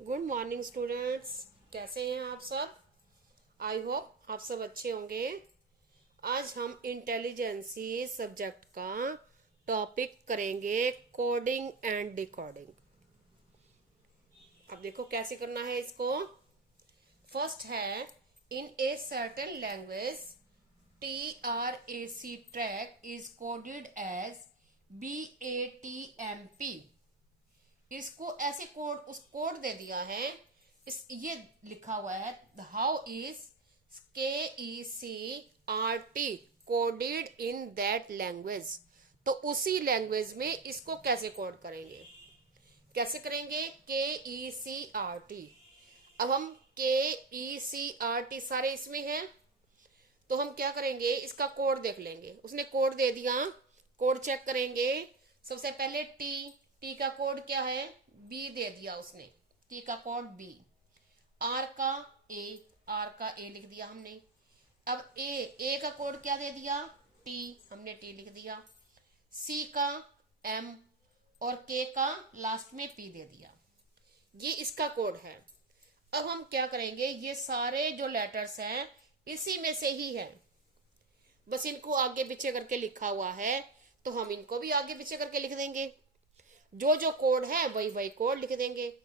Good morning students. कैसे हैं आप सब? आई होप आप सब अच्छे होंगे। आज हम इंटेलिजेंसी सब्जेक्ट का टॉपिक करेंगे कोडिंग एंड डिकोडिंग। अब देखो कैसे करना है इसको। फर्स्ट है, in a certain language TRAC track is coded as BATMP। इसको ऐसे कोड उस कोड दे दिया है। इस ये लिखा हुआ है how is KECRT coded in that language. तो उसी लैंग्वेज में इसको कैसे कोड करेंगे, कैसे करेंगे KECRT। अब हम KECRT सारे इसमें हैं, तो हम क्या करेंगे, इसका कोड देख लेंगे। उसने कोड दे दिया, कोड चेक करेंगे। सबसे पहले टी का कोड क्या है, बी दे दिया उसने, टी का कोड बी। आर का ए लिख दिया हमने। अब ए का कोड क्या दे दिया, टी, हमने टी लिख दिया। सी का एम और के का लास्ट में पी दे दिया। ये इसका कोड है। अब हम क्या करेंगे, ये सारे जो लेटर्स हैं इसी में से ही है, बस इनको आगे पीछे करके लिखा हुआ है, तो हम इनको भी आगे पीछे करके लिख देंगे। जो जो कोड है वही वही कोड लिख देंगे।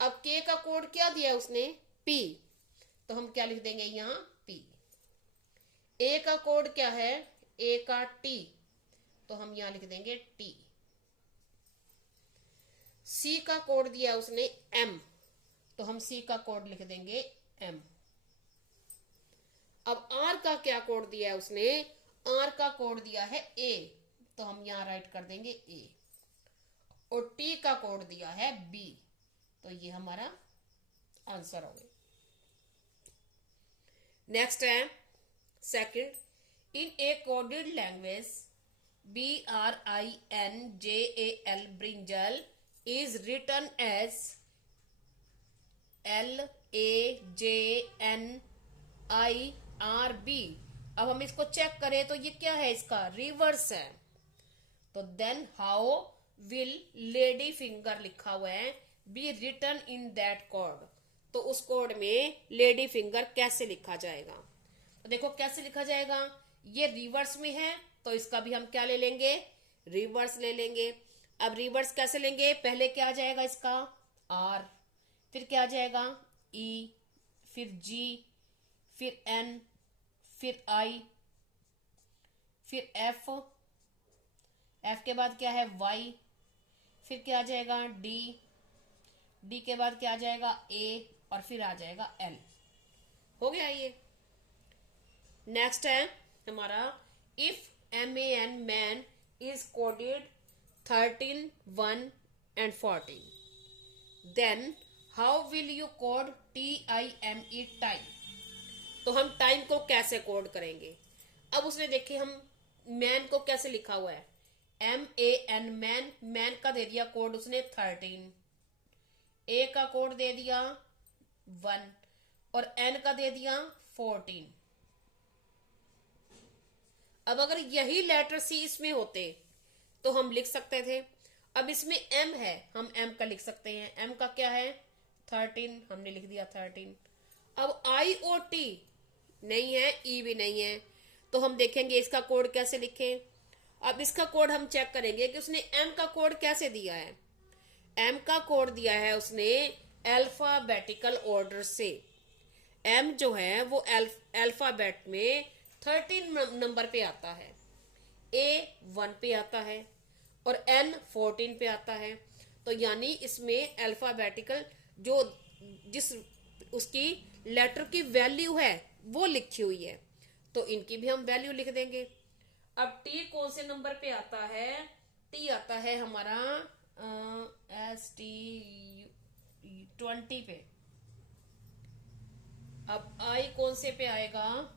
अब के का कोड क्या दिया है उसने, पी, तो हम क्या लिख देंगे यहाँ पी। ए का कोड क्या है, ए का टी, तो हम यहाँ लिख देंगे टी। सी का कोड दिया उसने एम, तो हम सी का कोड लिख देंगे एम। अब आर का क्या कोड दिया है उसने, आर का कोड दिया है ए, तो हम यहां राइट कर देंगे ए। और टी का कोड दिया है बी, तो ये हमारा आंसर हो गया। नेक्स्ट है second, in a coded language BRINJAL brinjal is written as LAJNIRB। अब हम इसको चेक करें तो ये क्या है, इसका रिवर्स है। तो then how will lady finger लिखा हुआ है be written in that code. तो उस कोड में लेडी फिंगर कैसे लिखा जाएगा, तो देखो कैसे लिखा जाएगा। ये रिवर्स में है, तो इसका भी हम क्या ले लेंगे, रिवर्स ले लेंगे। अब रिवर्स कैसे लेंगे, पहले क्या आ जाएगा इसका आर, फिर क्या आ जाएगा ई, फिर जी, फिर एन, फिर आई, फिर एफ, एफ के बाद क्या है वाई, फिर क्या आ जाएगा डी, डी के बाद क्या आ जाएगा ए, और फिर आ जाएगा एल। हो गया ये। नेक्स्ट है हमारा, if MAN man is coded 13, 1 and 14, then how will you code TIME time. तो हम टाइम को कैसे कोड करेंगे। अब उसने देखे हम मैन को कैसे लिखा हुआ है, MAN मैन, मैन का दे दिया कोड उसने 13, ए का कोड दे दिया 1 और एन का दे दिया 14। अब अगर यही लेटर सी इसमें होते तो हम लिख सकते थे। अब इसमें एम है, हम एम का लिख सकते हैं। एम का क्या है 13, हमने लिख दिया 13। अब IOT नहीं है, ई भी नहीं है, तो हम देखेंगे इसका कोड कैसे लिखें। अब इसका कोड हम चेक करेंगे कि उसने एम का कोड कैसे दिया है। एम का कोड दिया है उसने अल्फाबेटिकल ऑर्डर से। एम जो है वो अल्फाबेट में 13 नंबर पे आता है, ए 1 पे आता है और एन 14 पे आता है। तो यानी इसमें अल्फाबेटिकल जो जिस उसकी लेटर की वैल्यू है वो लिखी हुई है, तो इनकी भी हम वैल्यू लिख देंगे। अब टी कौन से नंबर पे आता है, टी आता है हमारा ST 20 पे। अब आई कौन से पे आएगा,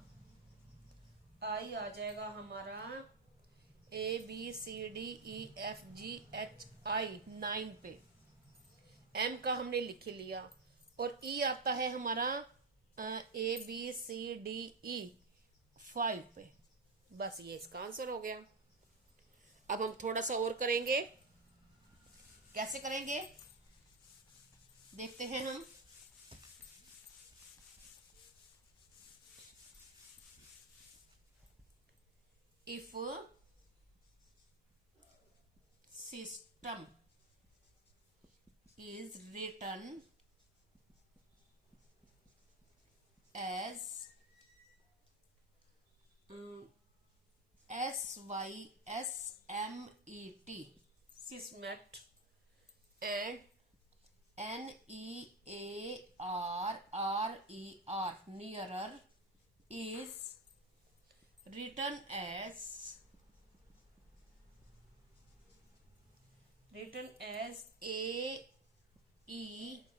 आई आ जाएगा हमारा ABCDEFGHI 9 पे। एम का हमने लिख लिया और ई आता है हमारा ABCDE 5 पे। बस ये इसका आंसर हो गया। अब हम थोड़ा सा और करेंगे। कैसे करेंगे, देखते हैं हम। If system is written as SYSMET SysMet and NEARRER nearer is written as AENRER।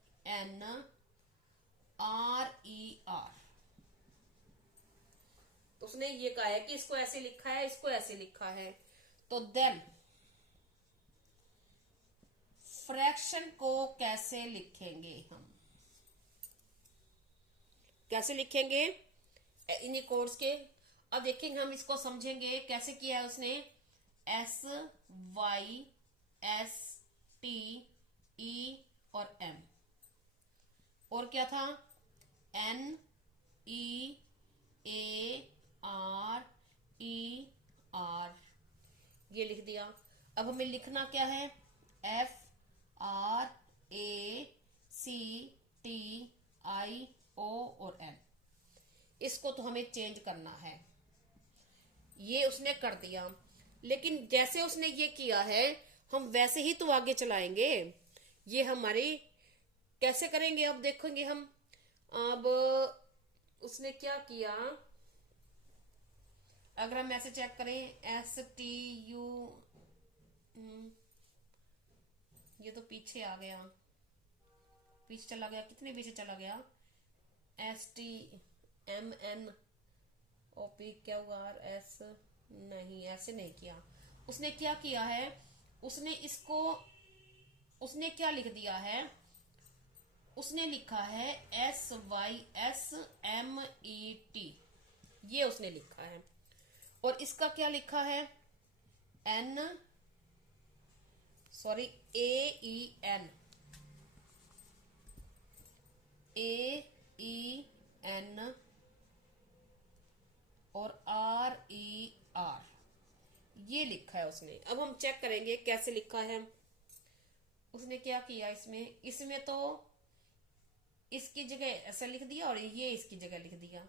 तो उसने ये कहा है कि इसको ऐसे लिखा है, इसको ऐसे लिखा है। तो देन फ्रैक्शन को कैसे लिखेंगे हम? कैसे लिखेंगे इन्हीं कोड्स के? अब देखेंगे हम, इसको समझेंगे कैसे किया है उसने। SYSTE और M, और क्या था NEARER, ये लिख दिया। अब हमें लिखना क्या है? FRACTIO और N। इसको तो हमें चेंज करना है, ये उसने कर दिया। लेकिन जैसे उसने ये किया है हम वैसे ही तो आगे चलाएंगे। ये हमारी कैसे करेंगे अब देखेंगे हम। अब उसने क्या किया, अगर हम ऐसे चेक करें STU, ये तो पीछे आ गया, पीछे चला गया, कितने पीछे चला गया। STMNOPQRS, नहीं ऐसे नहीं किया। उसने क्या किया है, उसने इसको, उसने क्या लिख दिया है, उसने लिखा है SYSMET, ये उसने लिखा है। और इसका क्या लिखा है, AEN और RER, ये लिखा है उसने। अब हम चेक करेंगे कैसे लिखा है। उसने क्या किया इसमें तो इसकी जगह ऐसा लिख दिया और ये इसकी जगह लिख दिया,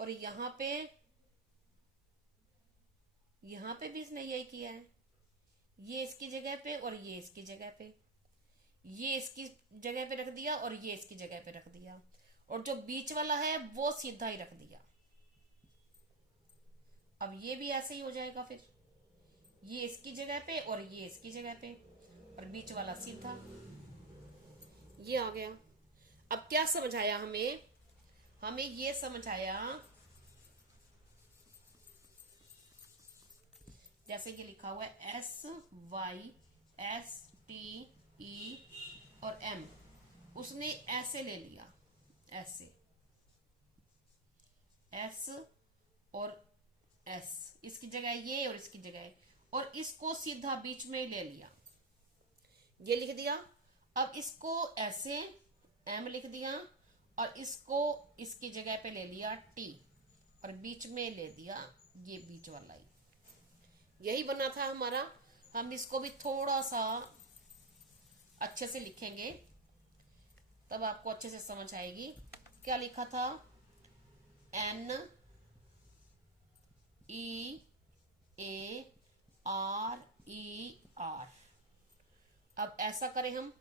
और यहाँ पे भी इसने यही किया है। ये इसकी जगह पे और ये इसकी जगह पे, ये इसकी जगह पे रख दिया और ये इसकी जगह पे रख दिया, और जो बीच वाला है वो सीधा ही रख दिया। अब ये भी ऐसे ही हो जाएगा, फिर ये इसकी जगह पे और ये इसकी जगह पे, और बीच वाला सीधा, ये आ गया। अब क्या समझाया हमें ये समझाया, जैसे कि लिखा हुआ है SYSTE और M, उसने ऐसे ले लिया, ऐसे S और S, इसकी जगह ये और इसकी जगह, और इसको सीधा बीच में ले लिया, ये लिख दिया। अब इसको ऐसे M लिख दिया और इसको इसकी जगह पे ले लिया T और बीच में ले दिया ये बीच वाला ही, यही बना था हमारा। हम इसको भी थोड़ा सा अच्छे से लिखेंगे तब आपको अच्छे से समझ आएगी। क्या लिखा था, NEARER। अब ऐसा करें हम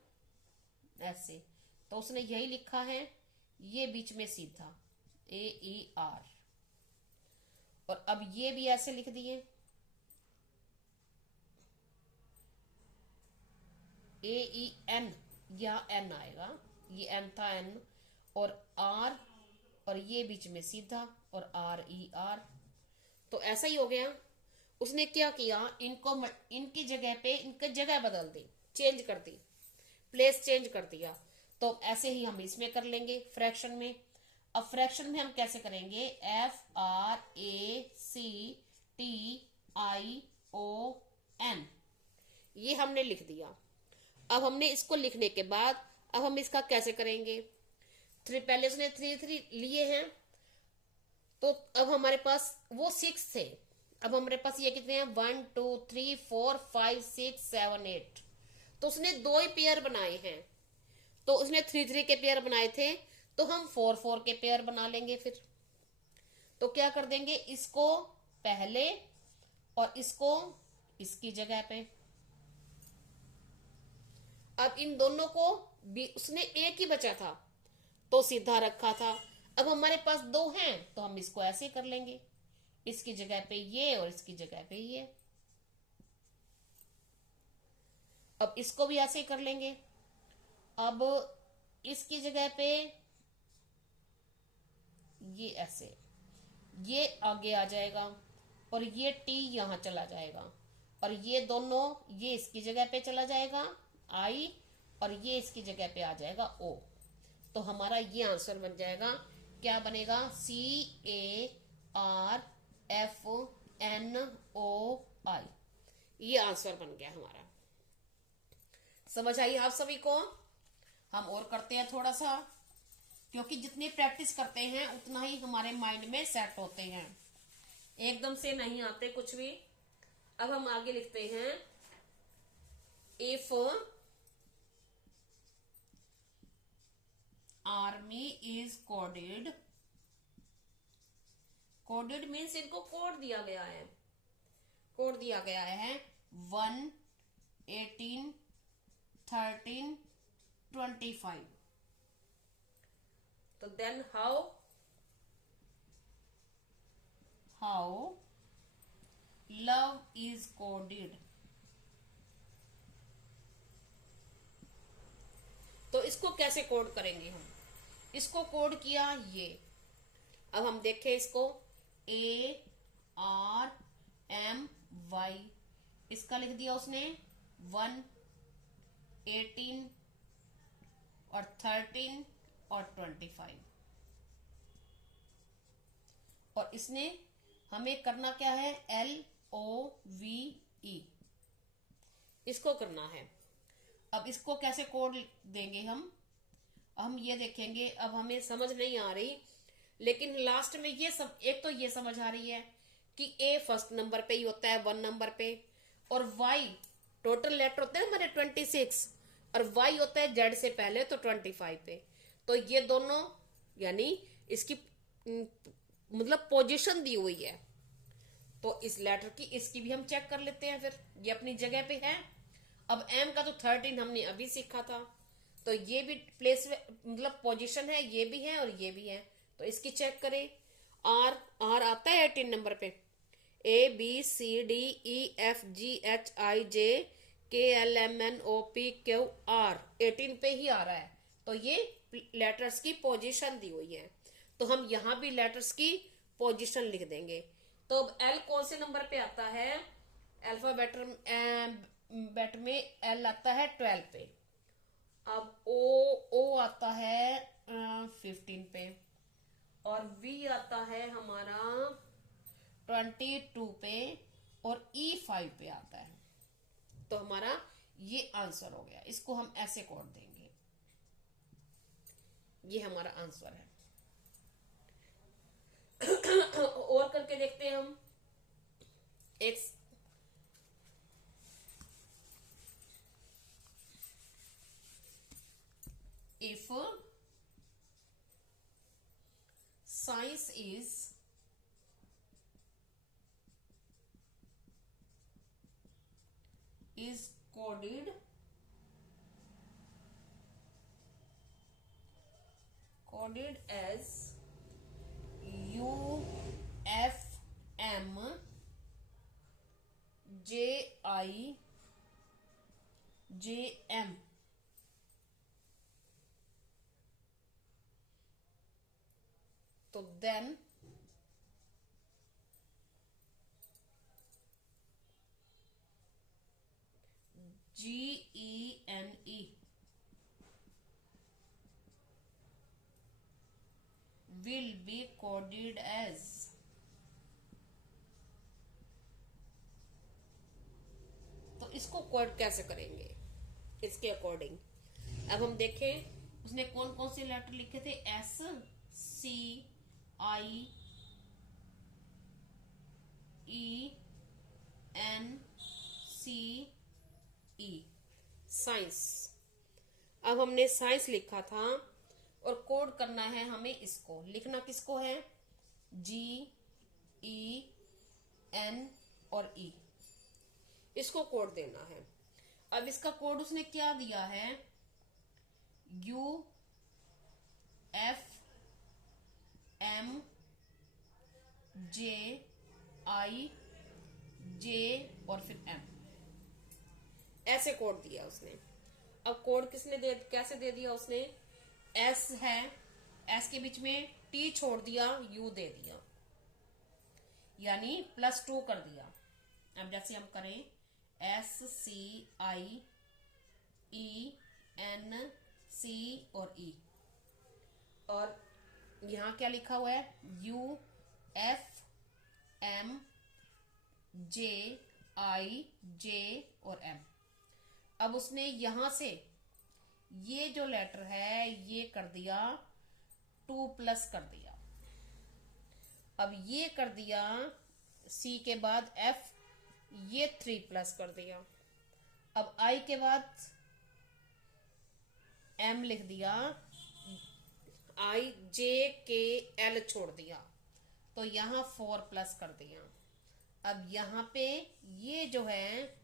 ऐसे, तो उसने यही लिखा है, ये बीच में सीधा AER, और अब ये भी ऐसे लिख दिए AEN, यह N आएगा, ये N था N, और R, और ये बीच में सीधा और RER। तो ऐसा ही हो गया। उसने क्या किया, इनको इनकी जगह पे इनकी जगह बदल दी, चेंज कर दी, प्लेस चेंज कर दिया। तो ऐसे ही हम इसमें कर लेंगे फ्रैक्शन में। अब फ्रैक्शन में हम कैसे करेंगे, FRACTION, ये हमने लिख दिया। अब हमने इसको लिखने के बाद अब हम इसका कैसे करेंगे, थ्री पहले उसने थ्री थ्री लिए हैं, तो अब हमारे पास वो 6 थे, अब हमारे पास ये कितने हैं, 1 2 3 4 5 6 7 8, तो उसने दो ही पेयर बनाए हैं, तो उसने थ्री थ्री के पेयर बनाए थे, तो हम फोर फोर के पेयर बना लेंगे फिर। तो क्या कर देंगे, इसको पहले और इसको इसकी जगह पे। अब इन दोनों को भी उसने एक ही बचा था तो सीधा रखा था, अब हमारे पास दो हैं तो हम इसको ऐसे कर लेंगे, इसकी जगह पे ये और इसकी जगह पे ये। अब इसको भी ऐसे ही कर लेंगे, अब इसकी जगह पे ये ऐसे, ये आगे आ जाएगा और ये टी यहां चला जाएगा, और ये दोनों ये इसकी जगह पे चला जाएगा आई, और ये इसकी जगह पे आ जाएगा ओ। तो हमारा ये आंसर बन जाएगा, क्या बनेगा, CARFNOI, ये आंसर बन गया हमारा। समझ आई आप सभी को। हम और करते हैं थोड़ा सा, क्योंकि जितनी प्रैक्टिस करते हैं उतना ही हमारे माइंड में सेट होते हैं, एकदम से नहीं आते कुछ भी। अब हम आगे लिखते हैं, if army is coded, coded means इनको कोड दिया गया है, कोड दिया गया है 1 18 13 25, तो then how love is coded. तो इसको कैसे कोड करेंगे हम, इसको कोड किया ये, अब हम देखें इसको, ARMY, इसका लिख दिया उसने 1 18 और 13 और 25, और इसने हमें करना क्या है, LOVE, इसको करना है। अब इसको कैसे कोड देंगे हम ये देखेंगे। अब हमें समझ नहीं आ रही, लेकिन लास्ट में ये सब, एक तो ये समझ आ रही है कि A फर्स्ट नंबर पे ही होता है 1 नंबर पे, और Y टोटल लेटर होते हैं हमारे 26, और Y होता है Z से पहले तो 25 पे, तो ये दोनों यानी इसकी मतलब पोजीशन दी हुई है, तो इस लेटर की इसकी भी हम चेक कर लेते हैं, फिर ये अपनी जगह पे है। अब M का तो 13 हमने अभी सीखा था, तो ये भी प्लेस मतलब पोजीशन है, ये भी है और ये भी है, तो इसकी चेक करें। R आता है 18 नंबर पे, ABCDEFGHIJKLMNOPQR 18 पे ही आ रहा है, तो ये लेटर्स की पोजीशन दी हुई है, तो हम यहां भी लेटर्स की पोजीशन लिख देंगे। तो अब L कौन से नंबर पे आता है, अल्फाबेट में L आता है 12 पे, अब O आता है 15 पे, और V आता है हमारा 22 पे, और E5 पे आता है, तो हमारा ये आंसर हो गया। इसको हम ऐसे कोड देंगे, ये हमारा आंसर है। और करके देखते हैं हम एक, if science is coded as UFM JIJM, तो then GENE will be coded as, तो इसको कोड कैसे करेंगे, इसके उसके अकॉर्डिंग। अब हम देखें उसने कौन कौन से लेटर लिखे थे। S C I E N C E, science. अब हमने साइंस लिखा था और कोड करना है हमें। इसको लिखना किसको है, G E N और E, इसको कोड देना है। अब इसका कोड उसने क्या दिया है, U F M J I J और फिर M, ऐसे कोड दिया उसने। अब कोड किसने कैसे दे दिया उसने, S है, S के बीच में T छोड़ दिया, U दे दिया, यानी +2 कर दिया। अब जैसे हम करें S C I E N C और E, और यहां क्या लिखा हुआ है, U F M J I J और M। अब उसने यहां से ये जो लेटर है ये कर दिया 2+ कर दिया। अब ये कर दिया C के बाद F, ये 3+ कर दिया। अब I के बाद M लिख दिया, I J K L छोड़ दिया, तो यहां 4+ कर दिया। अब यहां पे ये जो है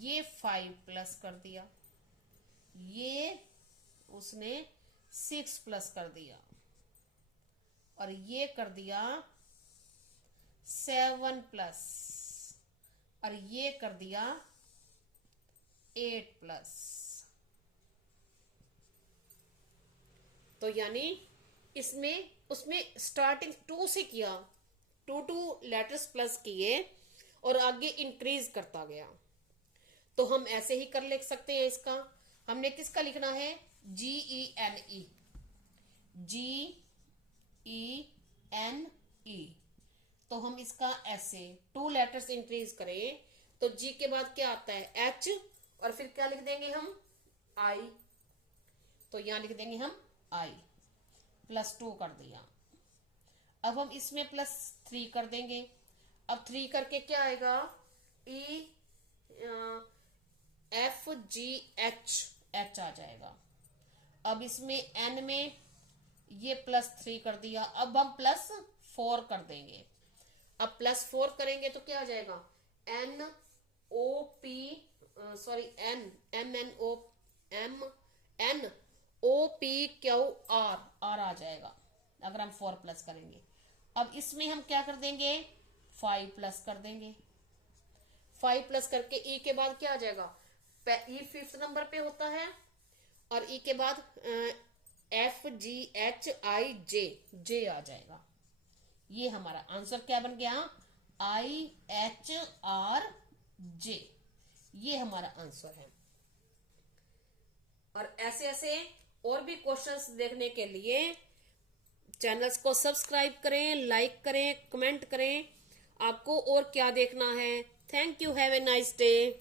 ये 5+ कर दिया, ये उसने 6+ कर दिया, और ये कर दिया 7+, और ये कर दिया 8+। तो यानी इसमें उसमें स्टार्टिंग 2 से किया, 2 लेटर्स प्लस किए और आगे इंक्रीज करता गया। तो हम ऐसे ही कर लिख सकते हैं। इसका हमने किसका लिखना है, GENE, GENE। तो हम इसका ऐसे 2 लेटर्स इंक्रीज करें तो G के बाद क्या आता है, H, और फिर क्या लिख देंगे हम, I। तो यहां लिख देंगे हम I, +2 कर दिया। अब हम इसमें +3 कर देंगे। अब 3 करके क्या आएगा, EFGH, H आ जाएगा। अब इसमें N में ये +3 कर दिया। अब हम +4 कर देंगे। अब +4 करेंगे तो क्या आ जाएगा, NOPQR, R आ जाएगा अगर हम 4+ करेंगे। अब इसमें हम क्या कर देंगे, 5+ कर देंगे। 5+ करके E के बाद क्या आ जाएगा, E 5th नंबर पे होता है, और E के बाद FGHIJ, J आ जाएगा। ये हमारा आंसर क्या बन गया, IHRJ, ये हमारा आंसर है। और ऐसे ऐसे और भी क्वेश्चंस देखने के लिए चैनल्स को सब्सक्राइब करें, लाइक करें, कमेंट करें। आपको और क्या देखना है। Thank you, have a nice day.